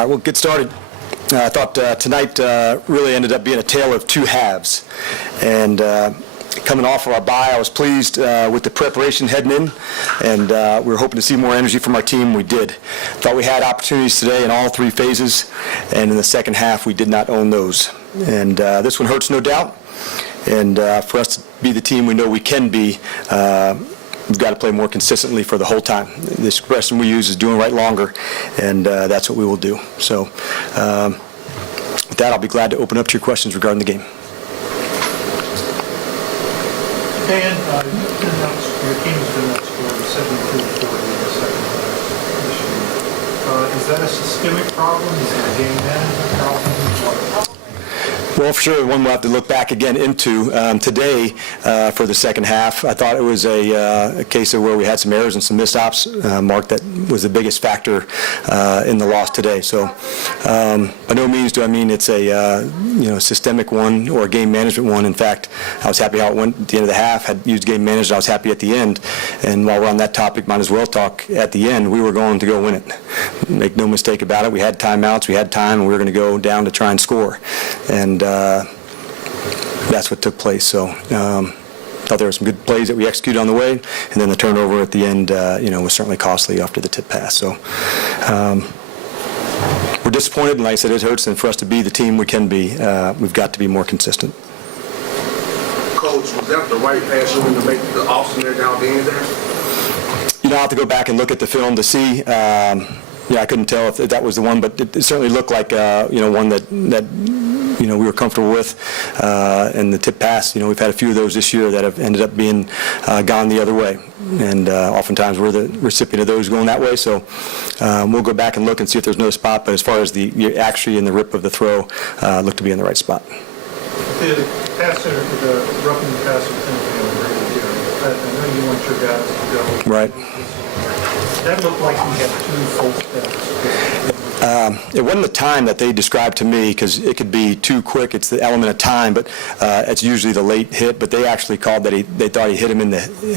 right, we'll get started. I thought tonight really ended up being a tale of two halves. And coming off of our bye, I was pleased with the preparation heading in, and we were hoping to see more energy from our team. We did. Thought we had opportunities today in all three phases, and in the second half, we did not own those. And this one hurts, no doubt. And for us to be the team we know we can be, we've got to play more consistently for the whole time. The expression we use is doing right longer, and that's what we will do. So with that, I'll be glad to open up to your questions regarding the game. Dan, your team has been outscored 72-40 in the second half this year. Is that a systemic problem? Is it a game management problem? Well, for sure, one we'll have to look back again into. Today, for the second half, I thought it was a case of where we had some errors and some missed ops, Mark, that was the biggest factor in the loss today. So by no means do I mean it's a systemic one or a game management one. In fact, I was happy how it went at the end of the half, had used game management. I was happy at the end. And while we're on that topic, might as well talk at the end. We were going to go win it. Make no mistake about it. We had timeouts, we had time, and we were going to go down to try and score. And that's what took place. So thought there were some good plays that we executed on the way, and then the turnover at the end, was certainly costly after the tip pass. So we're disappointed, and like I said, it hurts. And for us to be the team we can be, we've got to be more consistent. Coach, was that the right pass to make the Austin there down the end there? I'll have to go back and look at the film to see. I couldn't tell if that was the one, but it certainly looked like one that we were comfortable with. And the tip pass, we've had a few of those this year that have ended up being gone the other way. And oftentimes we're the recipient of those going that way. So we'll go back and look and see if there's no spot. But as far as the actually in the rip of the throw, looked to be in the right spot. The passer, the roughing the passer penalty, I know you want your guys to go. Right. That looked like he had 2 full steps. It wasn't the time that they described to me, because it could be too quick. It's the element of time, but it's usually the late hit. But they actually called that they thought he hit him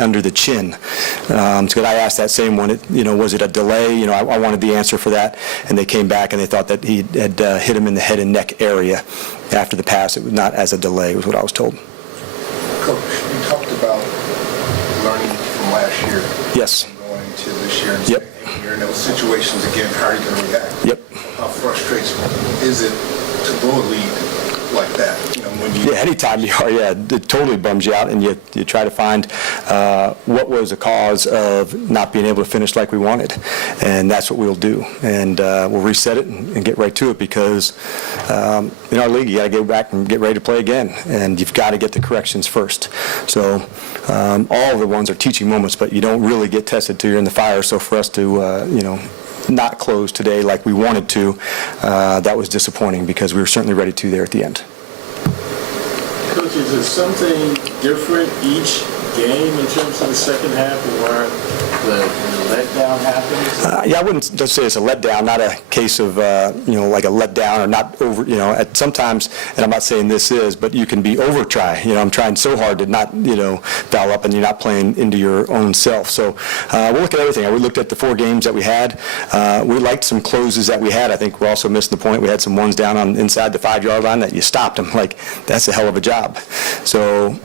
under the chin. So I asked that same one. Was it a delay? I wanted the answer for that, and they came back and they thought that he had hit him in the head and neck area after the pass. It was not as a delay, was what I was told. Coach, you talked about learning from last year. Yes. To this year, and yep. You're in those situations again. How are you going to react? Yep. How frustrating is it to blow a lead like that? When you anytime you are, it totally bums you out, and you try to find what was the cause of not being able to finish like we wanted, and that's what we'll do, and we'll reset it and get right to it, because in our league you got to go back and get ready to play again, and you've got to get the corrections first. So all of the ones are teaching moments, but you don't really get tested till you're in the fire. So for us to not close today like we wanted to, that was disappointing, because we were certainly ready to there at the end. Coach, is there something different each game in terms of the second half, where the letdown happens? I wouldn't just say it's a letdown, not a case of, like a letdown or not over, at sometimes, and I'm not saying this is, but you can be over try. I'm trying so hard to not, dial up, and you're not playing into your own self. So we'll look at everything. We looked at the 4 games that we had. We liked some closes that we had. I think we're also missing the point. We had some ones down on inside the 5-yard line that you stopped them. Like, that's a hell of a job. So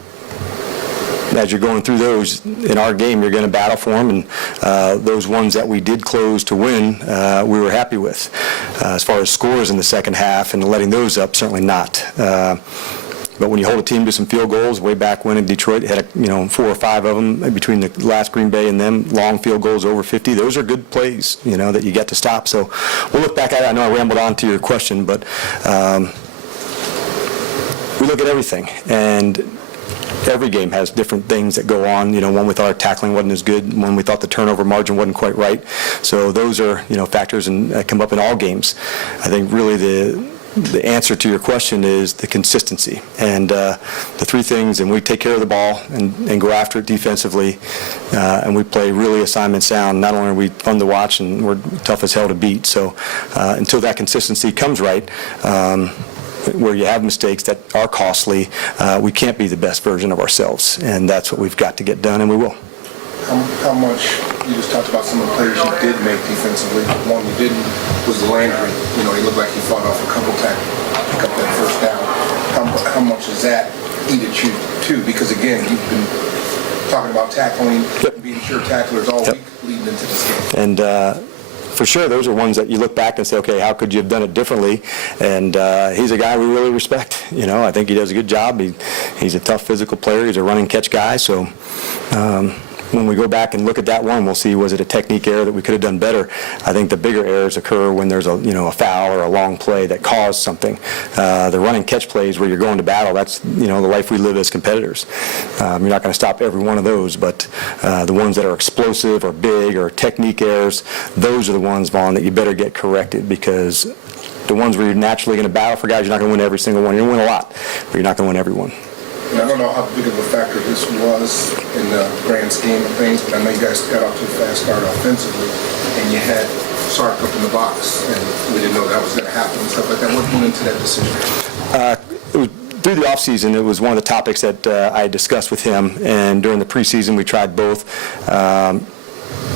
as you're going through those in our game, you're going to battle for them, and those ones that we did close to win, we were happy with. As far as scores in the second half and letting those up, certainly not. But when you hold a team to some field goals, way back when in Detroit, had 4 or 5 of them between the last Green Bay and them, long field goals over 50. Those are good plays, that you get to stop. So we'll look back at it. I know I rambled on to your question, but we look at everything, and every game has different things that go on. One we thought our tackling wasn't as good, one we thought the turnover margin wasn't quite right. So those are, factors and come up in all games. I think really the answer to your question is the consistency. And the 3 things, and we take care of the ball and go after it defensively, and we play really assignment sound. Not only are we fun to watch, and we're tough as hell to beat. So until that consistency comes right, where you have mistakes that are costly, we can't be the best version of ourselves, and that's what we've got to get done, and we will. How much you just talked about some of the players you did make defensively. One you didn't was the Landry. You know, he looked like he fought off a couple tackles, pick up that first down. How much does that eat at you too? Because again, you've been talking about tackling, being sure tacklers all week leading into this game. And for sure, those are ones that you look back and say, okay, how could you have done it differently? And he's a guy we really respect. You know, I think he does a good job. He's a tough physical player. He's a running catch guy. So when we go back and look at that one, we'll see, was it a technique error that we could have done better? I think the bigger errors occur when there's a foul or a long play that caused something. The running catch plays where you're going to battle, that's, the life we live as competitors. You're not going to stop every one of those, but the ones that are explosive or big or technique errors, those are the ones, Vaughn, that you better get corrected, because the ones where you're naturally going to battle for guys, you're not going to win every single one. You're going to win a lot, but you're not going to win every one. And I don't know how big of a factor this was in the grand scheme of things, but I know you guys got off to a fast start offensively, and you had Sark up in the box, and we didn't know that was going to happen and stuff like that. What went into that decision? Through the offseason, it was one of the topics that I discussed with him, and during the preseason, we tried both.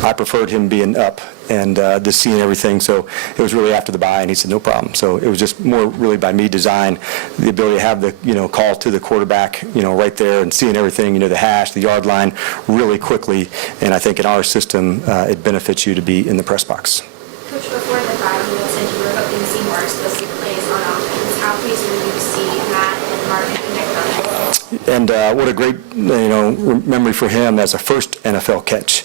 I preferred him being up and just seeing everything, so it was really after the bye, and he said no problem. So it was just more really by me design, the ability to have the call to the quarterback right there and seeing everything, the hash, the yard line really quickly, and I think in our system it benefits you to be in the press box. Coach, before the bye, you said you were hoping to see more explosive plays on offense. How pleased were you to see Matt and Marvin connect on that? And what a great memory for him as a first NFL catch,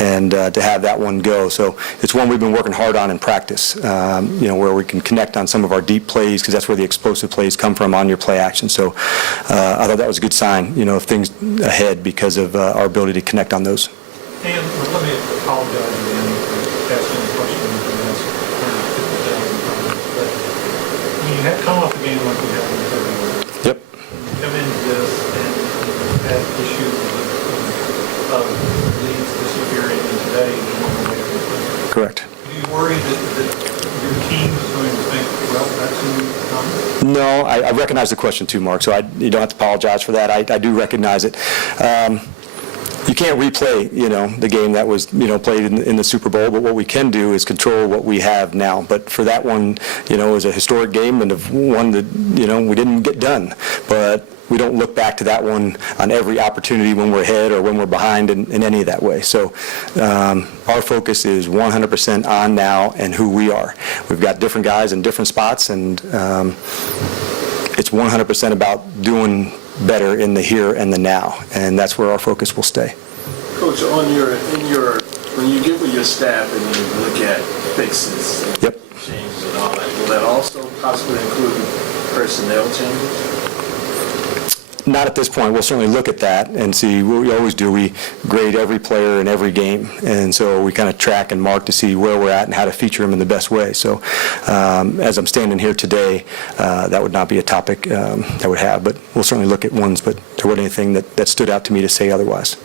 and to have that one go. So it's one we've been working hard on in practice, where we can connect on some of our deep plays, because that's where the explosive plays come from on your play action. So I thought that was a good sign, of things ahead because of our ability to connect on those. And let me apologize again for asking the question and that's but when you have come off a game like we have in February, Yep. you come into this and you've had issues of leads disappearing, and today you want to make it. Correct. Do you worry that your team is going to think, well, that's who comes? No, I recognize the question too, Mark, so you don't have to apologize for that. I do recognize it. You can't replay, the game that was, played in the Super Bowl, but what we can do is control what we have now. But for that one, it was a historic game and one that, we didn't get done. But we don't look back to that one on every opportunity when we're ahead or when we're behind in any of that way. So our focus is 100% on now and who we are. We've got different guys in different spots, and it's 100% about doing better in the here and the now, and that's where our focus will stay. Coach, when you get with your staff and you look at fixes, and Yep. changes and all that, will that also possibly include personnel changes? Not at this point. We'll certainly look at that and see what we always do. We grade every player in every game, and so we kind of track and mark to see where we're at and how to feature them in the best way. So as I'm standing here today, that would not be a topic I would have, but we'll certainly look at ones, but there wasn't anything that stood out to me to say otherwise.